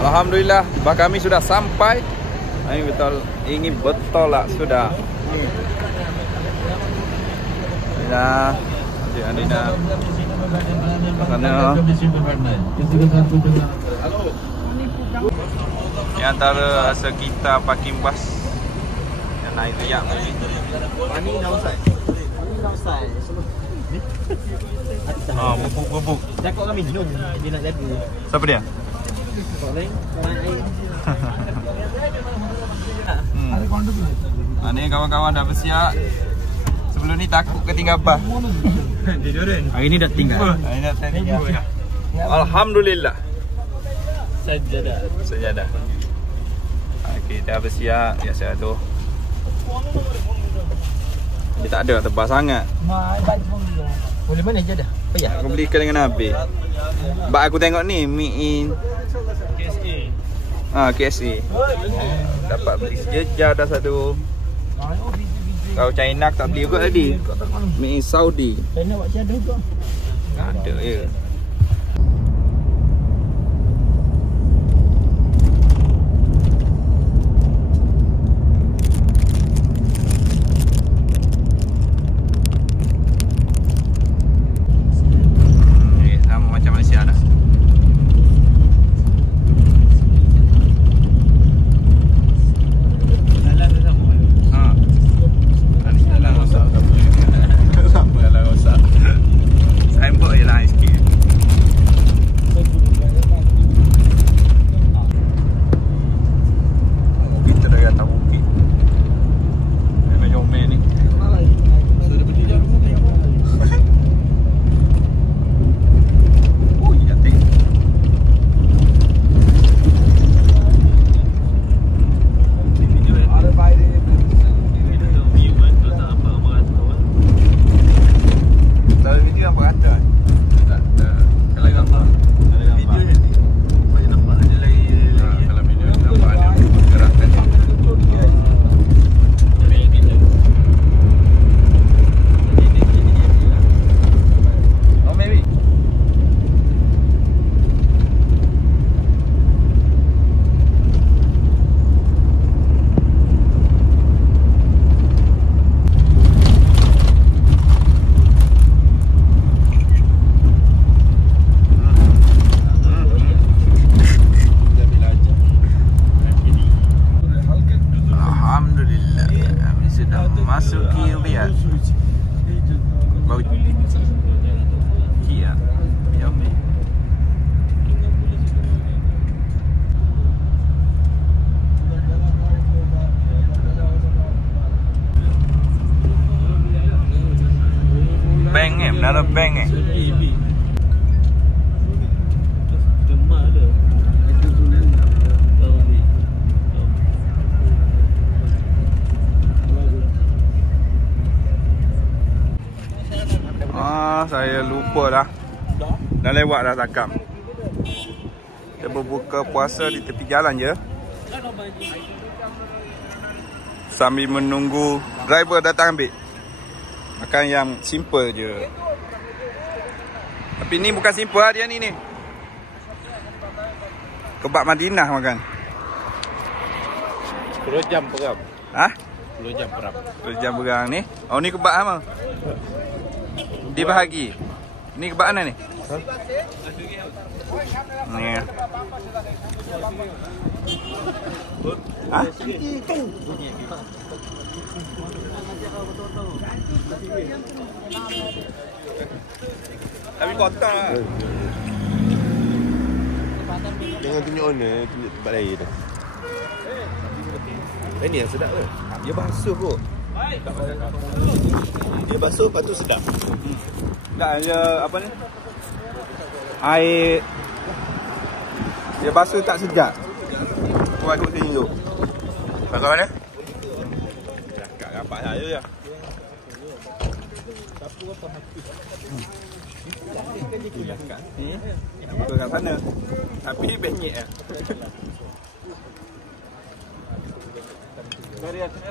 Alhamdulillah, bah kami sudah sampai. Ini betul lah sudah. Nah, Andina sana. Ini antara sekitar parking bus yang naik riak ni. Ini downside. Ah, bubuk. Cakap kami Nun, dia nak jaga. Siapa dia? Ni kawan-kawan dah bersiap. Sebelum ni takut ketinggal bas. Hari ni dah tinggal. Alhamdulillah. Sajadah. Okey, dah bersiap. Biasa tu. Dia tak ada tebal sangat. Boleh mana je dah. Payah. Aku belikan dengan habis. Bak aku tengok ni Mi In KSA. Dapat beli sejajar dah satu. Kalau China tak beli juga tadi. Mi In Saudi. China buat ada juga. Ada ya. Menara bank saya lupa dah. Dah lewat dah takam. Kita berbuka puasa di tepi jalan je. Sambil menunggu driver datang ambil. Makan yang simple je. Tapi ni bukan simple lah dia ni. Kebab Madinah makan. 10 jam perap. Hah? 10 jam perap. 10 jam perang ni. Oh ni kebab apa? Dibahagi. Ni kebab mana ni? Ni. Hah? Tapi kotor lah. Jangan tunjuk owner, tunjuk tempat lain dah. Ini yang sedap ke? Dia basuh kot. Dia basuh, lepas tu sedap. Tak, dia apa ni? Air. Dia basuh tak sejak. Buat kat sini tu. Kat mana? Kat rapat saya je. Apa kat sana? Tapi benyek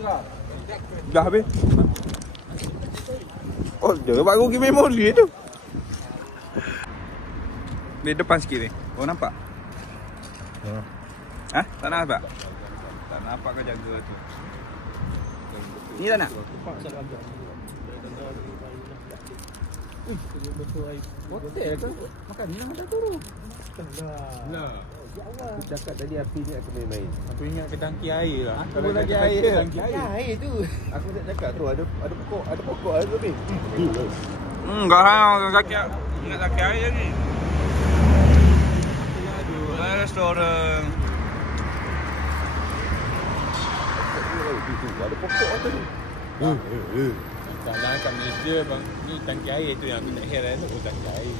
lah. Dah habis? Oh, dia baru pergi memori tu. Di depan sikit ni. Oh, nampak? Ha? Tak nak nampak? Tak nampak kau jaga tu. Ni tak nak? Hotel kan? Makan ni macam turun. Lah. Aku cakap tadi api ni aku main-main. Aku ingat ke tangki air lah. Aku lagi air. Tangki air tu. Aku nak cakap tu ada pokok ada lebih. Enggak hang sakit. Ingat sakit air lagi. Aduh, restoran. Ada pokok tu. Kalau kat Malaysia bang, ni tangki air tu yang aku tak heran tu. Oh, tangki air.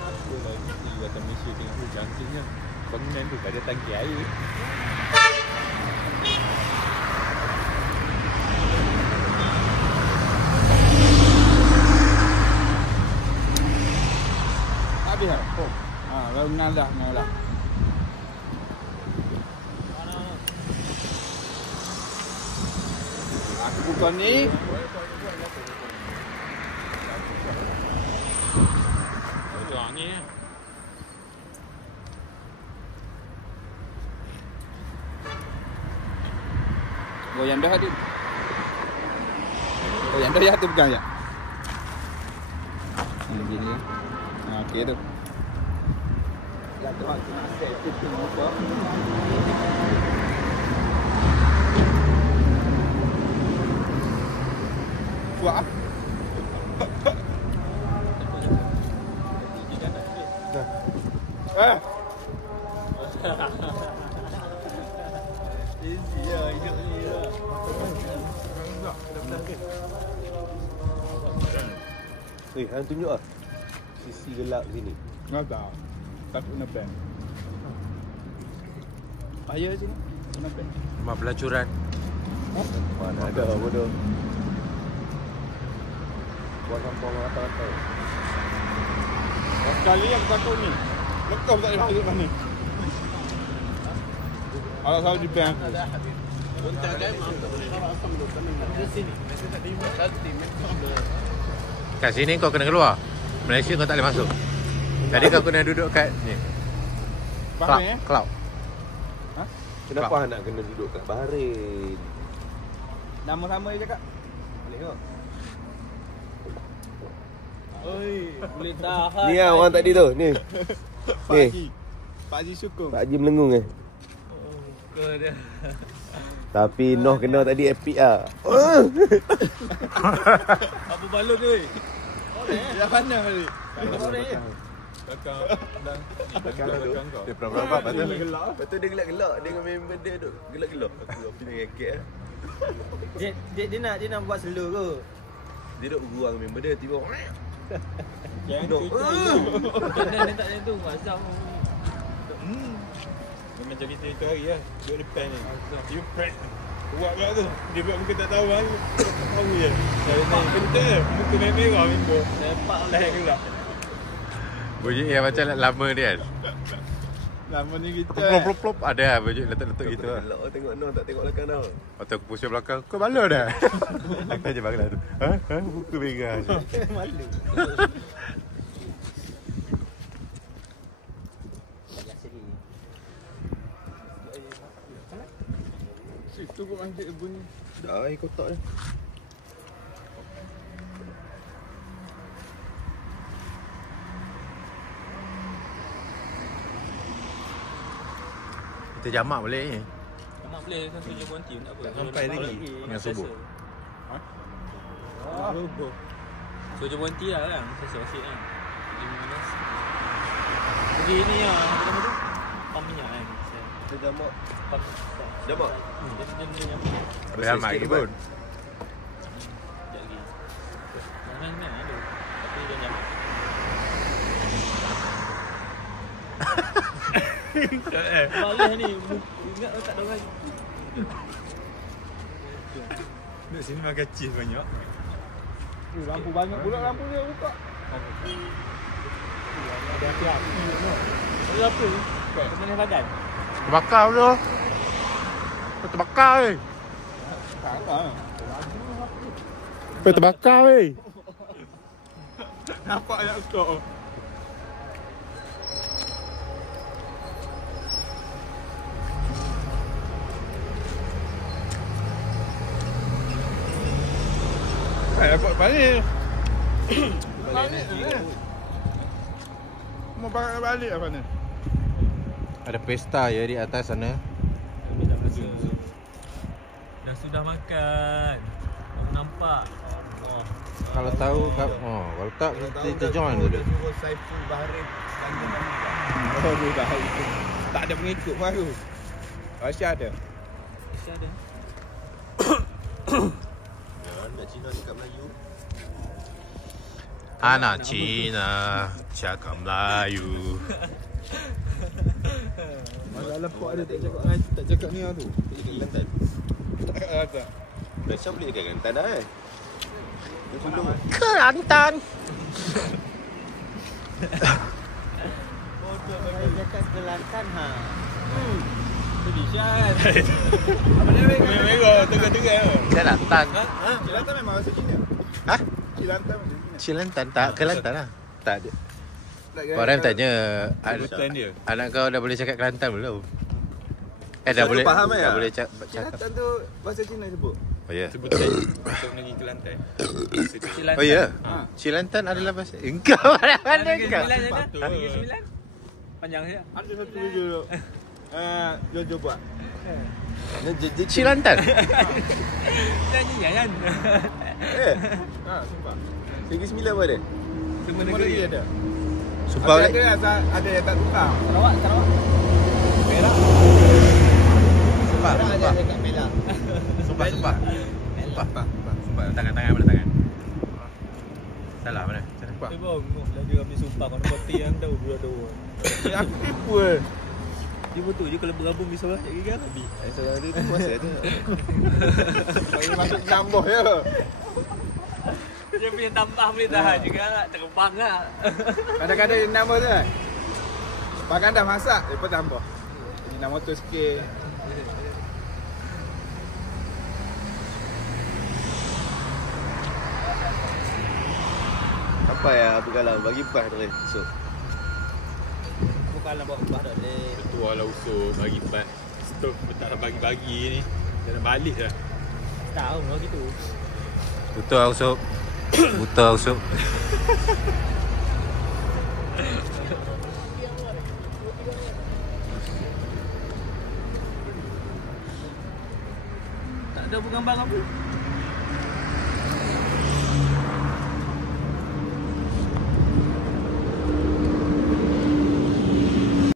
Apa lagi ni kata Malaysia tengok cantiknya. Bangunan tu tak ada tangki air. Habis tak? Oh. Baru kenal dah. Aku buka ni. Betul ni. Goyang dah tu. Goyang dah ya tu pegang ya. Gini. Okey tu. Dah tu aku nak set tu muka. Wah. Hang tunjuk ah. Sisi gelap sini. Enggak tahu. Takut nepen. Ayah sini. Nepen. Rumah pelacuran. Mana ada bodoh. Buat kampung rata-rata. Sekali aku takut ni. Lekam tak boleh masuk ni. Kalau selalu di bank. Kat sini kau kena keluar. Malaysia kau tak boleh masuk. Jadi kau kena duduk kat ni. Cloud. Ha? Kenapa hang nak kena duduk kat Bahrain? Nama sama dia cakap. Boleh ke? Oi, boleh tahan. Ni lah orang tadi tu. Ni. Ni. Pak Haji Syukur. Pak Haji Melengung eh. Kau dia. Tapi Noh kena tadi epic ah. Apa balut tu? Dah pandang tadi. Belakang kau. Dia pernah betul. Lepas tu dia gelak-gelak dia dengan member dia tu. Gelak-gelak. Aku dengan kek ah. Dia nak buat slow ke? Dia duk guang member dia tiba. Jangan Duk. dia tak ada tu masam. Macam kita itu hari lah. Duduk depan ni. You prank. Buat kat tu. Dia buat muka tak tahu kan. Tak tahu je. Saya tak betul. Muka merah member. Nampak lah gelap. Bunyi yang macam lama dia kan. Lama ni kita. Plop ada lah bunyi letak-letak gitu lah. Gelak tengok Noh tak tengok belakang dah. Atau aku pusing belakang. Kau malu dah. Aku aja bangla tu. Ha? Muka merah je. Malu. Situ kau masjid bunyi. Dah air kotak dia. Kita jamak boleh ni. Jamak boleh kan tujuh kuanti tak apa. Tak sampai lagi. Dengan subuh. Ha? Subuh. Tujuh kuanti lah kan. Sesi kan. 15. Pergi ni lah. Apa nama tu? Pam minyak kan. Dia jamak. Pam. Jamak. Dia jamak. Jamak lagi pun. Sekejap lagi. Jangan kan ada. Tapi dia jamak. Malah ni. Ingat tak ada orang. Duduk sini makan cheese banyak. Lampu banyak pula lampu dia buka. Ada api-api tu. Ada apa ni? Kena badan. Terbakar tu. Terbakar weh. Tak apa. Terbakar weh. Nampak tak kau? Dapat balik. Mau balik apa ni? Ada pesta ya di atas sana. Dah sudah makan. Baru nampak. Oh. Kalau tahu kalau tak kita join dulu. Suruh Saiful Bahari Oh, dah itu. Tak ada pengikut baru. Aisyah ada. Masih ada. nak Cina dekat Melayu. Anak Cina cakap Melayu. Masalah Pak ada tak cakap ni tu. Dia cakap Kelantan. Tak ada. Macam boleh cakap Kelantan dah kan? Dia sulung. Kelantan. Bodoh bagi cakap Kelantan ha. Sedih Syed. Apa ni? Merah tengah-tengah. Kelantan. Kelantan memang bahasa Cina. Hah? Kelantan bahasa Cina. Kelantan tak Kelantan lah. Tak ada. Tak Orang tanya Kelantan dia. anak kau dah boleh cakap Kelantan belum? Dah Saya boleh faham, dah ya? boleh cakap. Kelantan tu bahasa Cina sebut. Oh ya. Sebutan untuk negeri Kelantan. Kelantan. Oh ya. Ha. Kelantan adalah bahasa. Engkau mana Negeri kau? Sembilan je dah. Betul. Negeri Sembilan. Panjang saja. Ada satu video. Jojo buat. Kelantan. Nyanyi jangan. Ha, sumpah. Negeri Sembilan pun ada? Semua Semua negeri negeri ada. Sumpah Ada ada yang tak tukar. Sarawak, Sarawak. Perak. Sumpah. Sumpah. Sumpah. Sumpah. Sumpah. Tangan mana tangan? Salah mana? Eh bang, lagi kami sumpah kau nak poti yang tahu dua-dua. Aku tipu. Dia betul je kalau bergabung di Sarawak lagi kan habis. Saya ada tu puasa tu. Bagi masuk nyamboh ya. Dia punya tambah boleh tahan juga lah. Terbang lah. Kadang-kadang dia nama tu kan. Bahkan dah masak, dia pun tambah. Jadi nama tu sikit. Apa ya Abu Kalam bagi pas terus. So. Bukanlah buat ubah dah boleh. Ketua lah usul bagi pat. Stop tak nak bagi-bagi ni. Dah nak balik dah. Tahu lah gitu. Buta usuk. Buta usuk. Tak ada gambar apa.